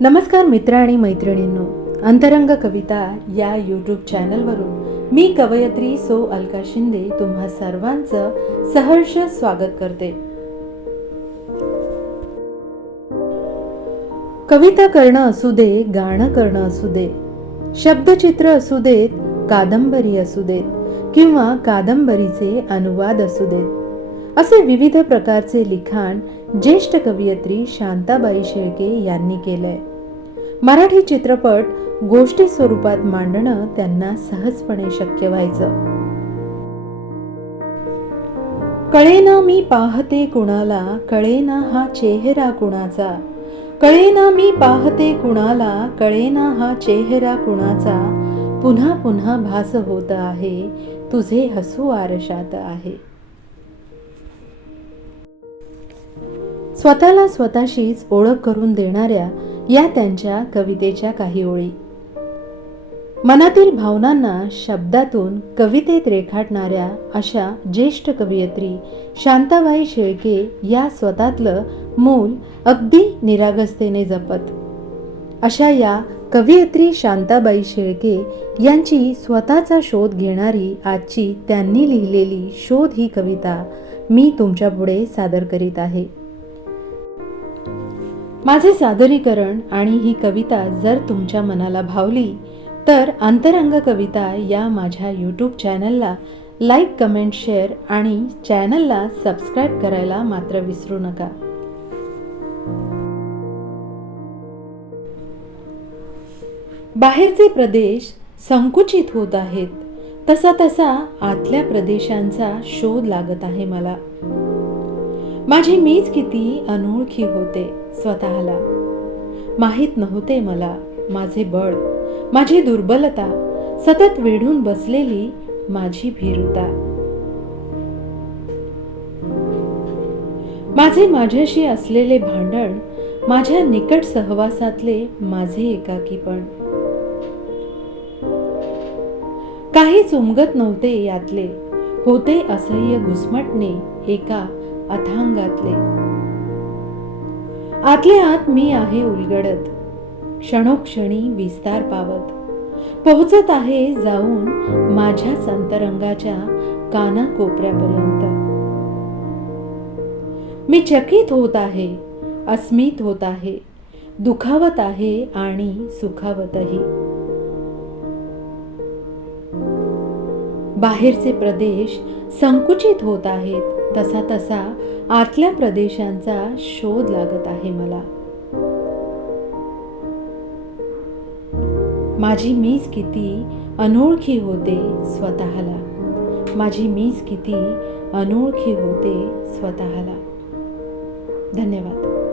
नमस्कार मित्र आणि मैत्रिणींनो अंतरंग कविता या यूट्यूब चॅनलवरून मी कवयत्री सो अलका शिंदे तुम्हा सर्वांचं सहर्ष स्वागत करते. कविता करणं असू दे गाणं करणं असू दे शब्दचित्र असू देत कादंबरी असू देत किंवा कादंबरीचे अनुवाद असू देत असे विविध प्रकारचे लिखाण ज्येष्ठ कवयित्री शांताबाई शेळके यांनी केलंय. मराठी चित्रपट गोष्टी स्वरूपात मांडणं त्यांना सहजपणे शक्य व्हायचं. कळेना मी पाहते कुणाला कळेना हा चेहरा कुणाचा? कळेना मी पाहते कुणाला कळेना हा चेहरा कुणाचा? पुन्हा पुन्हा भास होत आहे तुझे हसू आरशात आहे. स्वतःला स्वतःशीच ओळख करून देणाऱ्या या त्यांच्या कवितेच्या काही ओळी. मनातील भावनांना शब्दातून कवितेत रेखाटणाऱ्या अशा ज्येष्ठ कवयित्री शांताबाई शेळके या स्वतःतलं मूल अगदी निरागसतेने जपत. अशा या कवयित्री शांताबाई शेळके यांची स्वतःचा शोध घेणारी आजची त्यांनी लिहिलेली शोध ही कविता मी तुमच्यापुढे सादर करीत आहे. माझे सादरीकरण आणि ही कविता जर तुमच्या मनाला भावली तर अंतरंग कविता या माझ्या यूट्यूब चॅनलला लाईक कमेंट शेअर आणि चॅनलला सबस्क्राईब करायला मात्र विसरू नका. बाहेरचे प्रदेश संकुचित होत आहेत. तसा तसा आतल्या प्रदेशांचा शोध लागत आहे मला. माझी मीच किती अनोळखी होते स्वतःला. माहीत नव्हते मला माझे बळ माझी दुर्बलता सतत वेढून बसलेली माझी भीरुता. माझे माझ्याशी असलेले भांडण माझ्या निकट सहवासातले माझे एकाकीपण. काहीच उमगत नव्हते यातले होते असह्य घुसमटणे एका अथांगातले आतल्या आत मी आहे उलगडत. क्षणोक्षणी विस्तार पावत. पोहोचत आहे जाऊन माझ्या संतरंगाच्या काना कोपऱ्यापर्यंत मी चकित होत आहे अस्मित होत आहे दुखावत आहे आणि सुखावतही. बाहेरचे प्रदेश संकुचित होत आहेत. तसा तसा आतल्या प्रदेशांचा शोध लागत आहे मला. माझी मीच किती अनोळखी होते स्वतःला. माझी मीच किती अनोळखी होते स्वतःला. धन्यवाद.